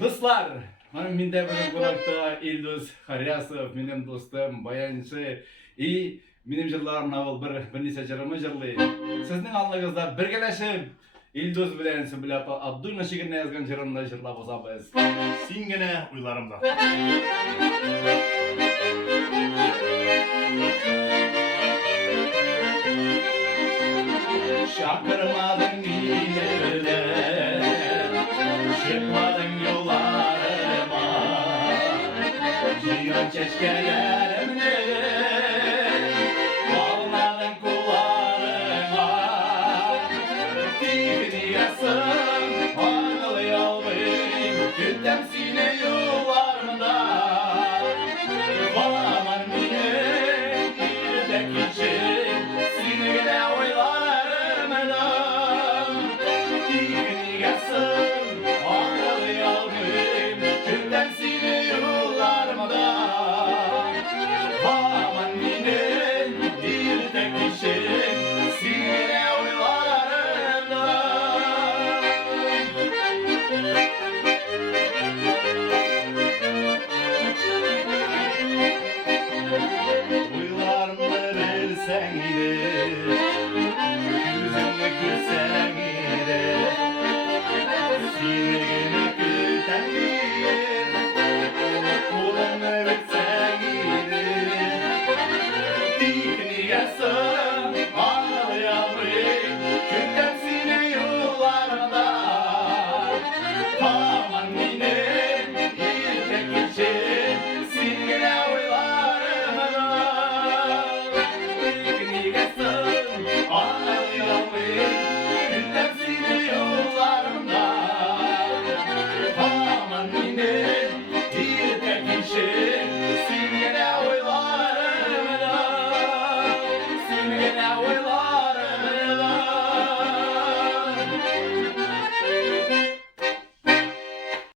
Dostlar, mende bir konakta İlduz Haryasov, benim dostum, bayançı, benim jırlarım naval bir nese jırımı jırlay. Sizning alnыңызda birgeleşip İlduz bilen Sümbül Abdul Naşigir'ne yazgan jırımda jırlap ozabız. Sen gene uylarımda. Şakırmadın ilerden, çıkmadın yollarıma. Cihan çeşkeye